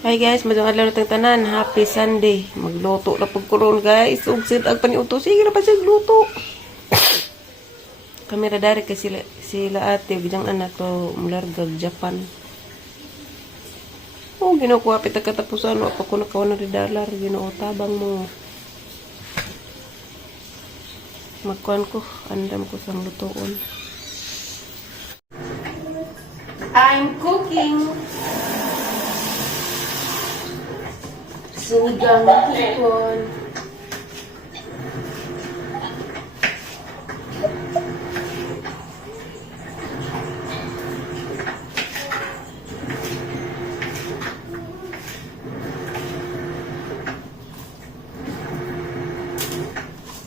Hi guys, madung adlaw natang tanan. Happy Sunday. Magluto na pag kuron guys. Ug sid ag paniuto. Sige na pa sig luto. Kamera dari kay sila ate gidang anak to mulargag Japan. Oh, ginukuha pita katapusan wa pa ko nakawan ng $1 Ginoo tabang mo. Magkuan ko, andam ko sang lutoon. I'm cooking. Sinigang na hipon.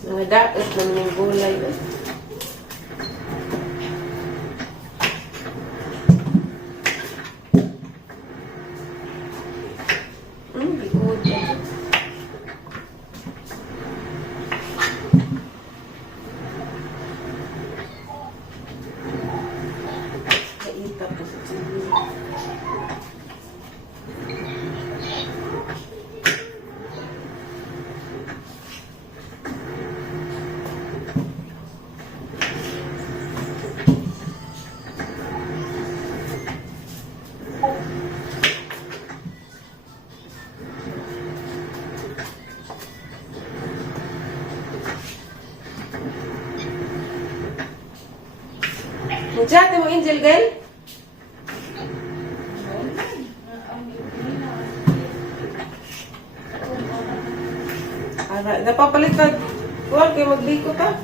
Nangadaot naman yung gulay. Bigood. Kaita po sa sili. Chat mo Angel girl? Ara, napapalit ka. Kuwan kay magbiko ta.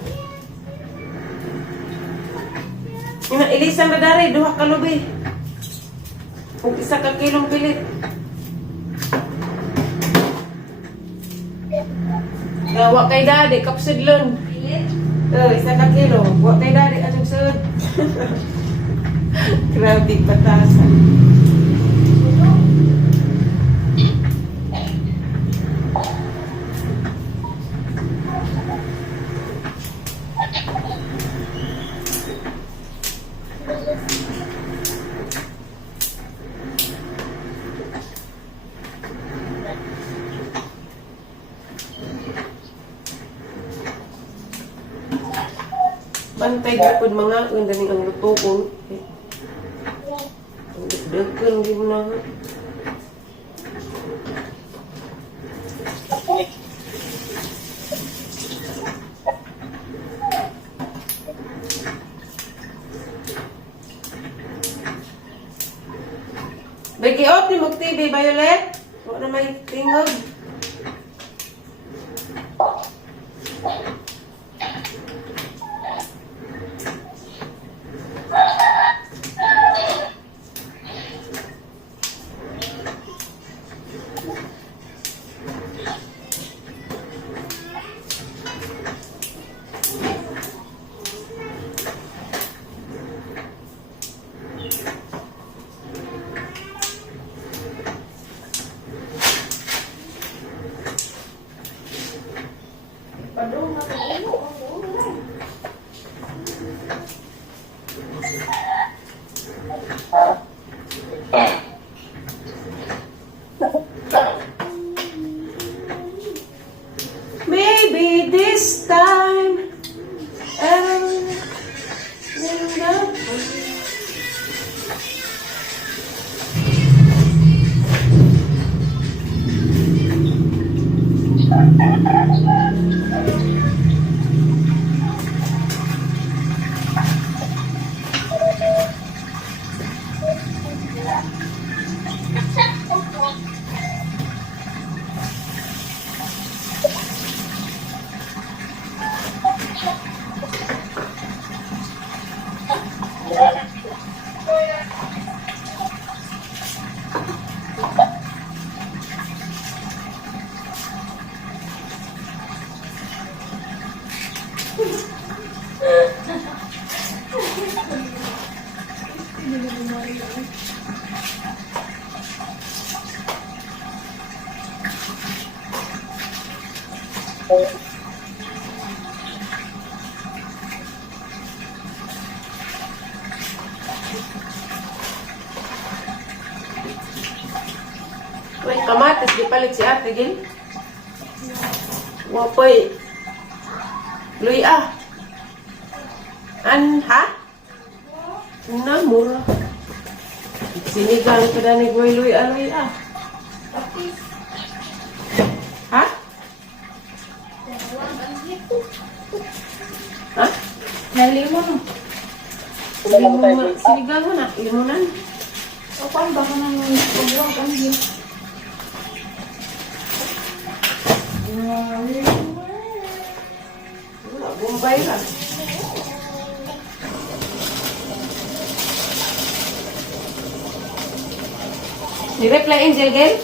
Ina ilisan na dari duha ka lubi. Ug isa ka kilong pilit. Wa kay dadi kapsidlon. Isa ka kilo. Wa kay dadi atong sud. Grabe patasan. Bantay gapod mga ganing ang lutoon. Ang dagdagan din na. Bagi off ni mag-TV, Violet. Huwag na may tingog. Maybe this time May kamatis, di palit si ate, Gil. Wapoy. Luy ah. Ha? Mura. Sinigang ito na ni Boy Luy ah. Ha? Ha? Nalimon. Sinigang mo na. Limunan. O paano ba ka nang pagbuwag ang hiyo? Bombay lang. Ni-reply Angel, Gel?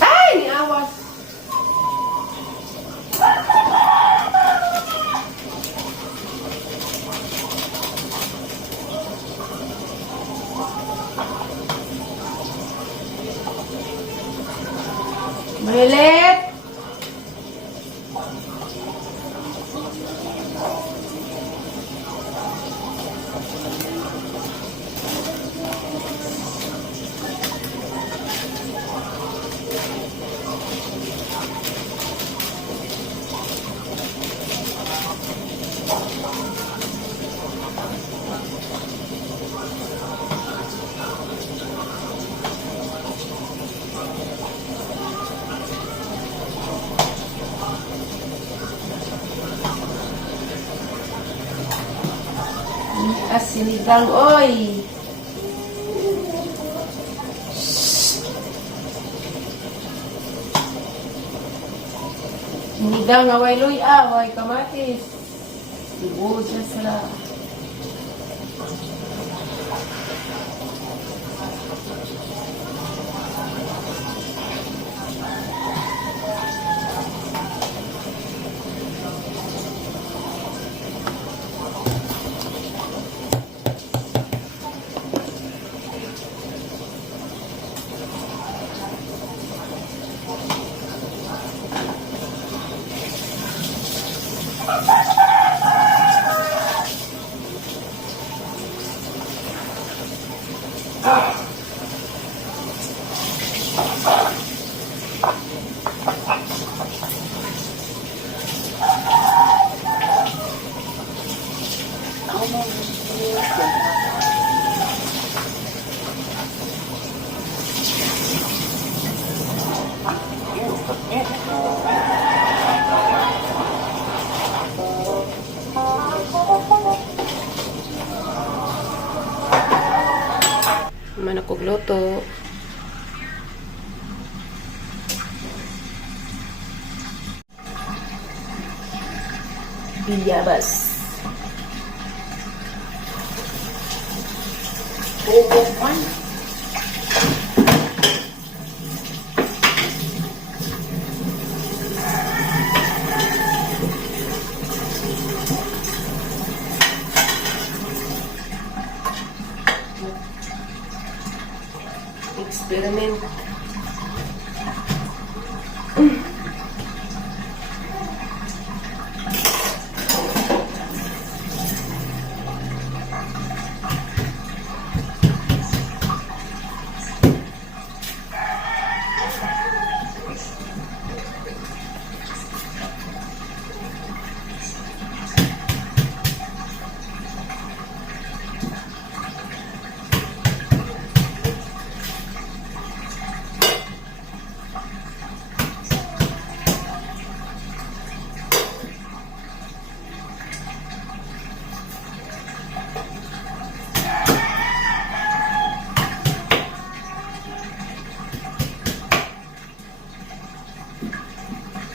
Ay! Niawas. Mahilit! Sinigang, oy! Sinigang, away luy, away kamatis. Sibuyas sila. Man ako gluto. Biyabas. Man. Experiment.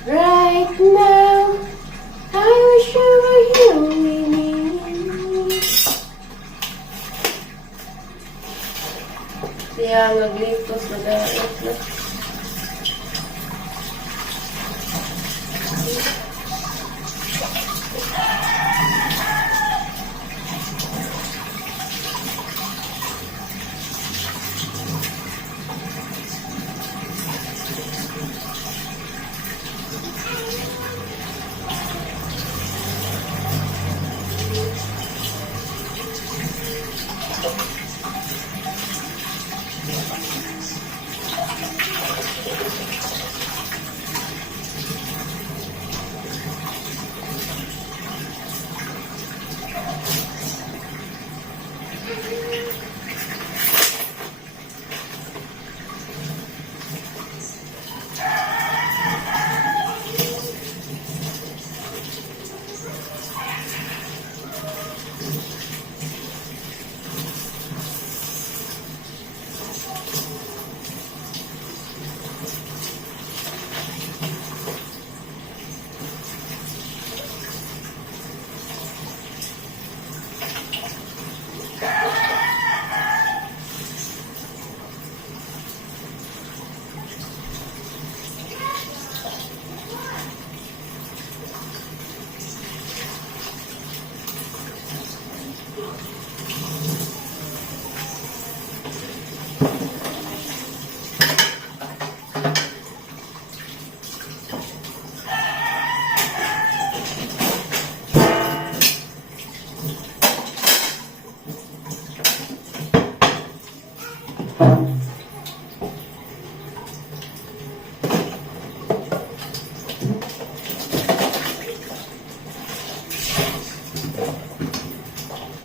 Right now, I wish you were here with me. Siya naglitos na gano'n na.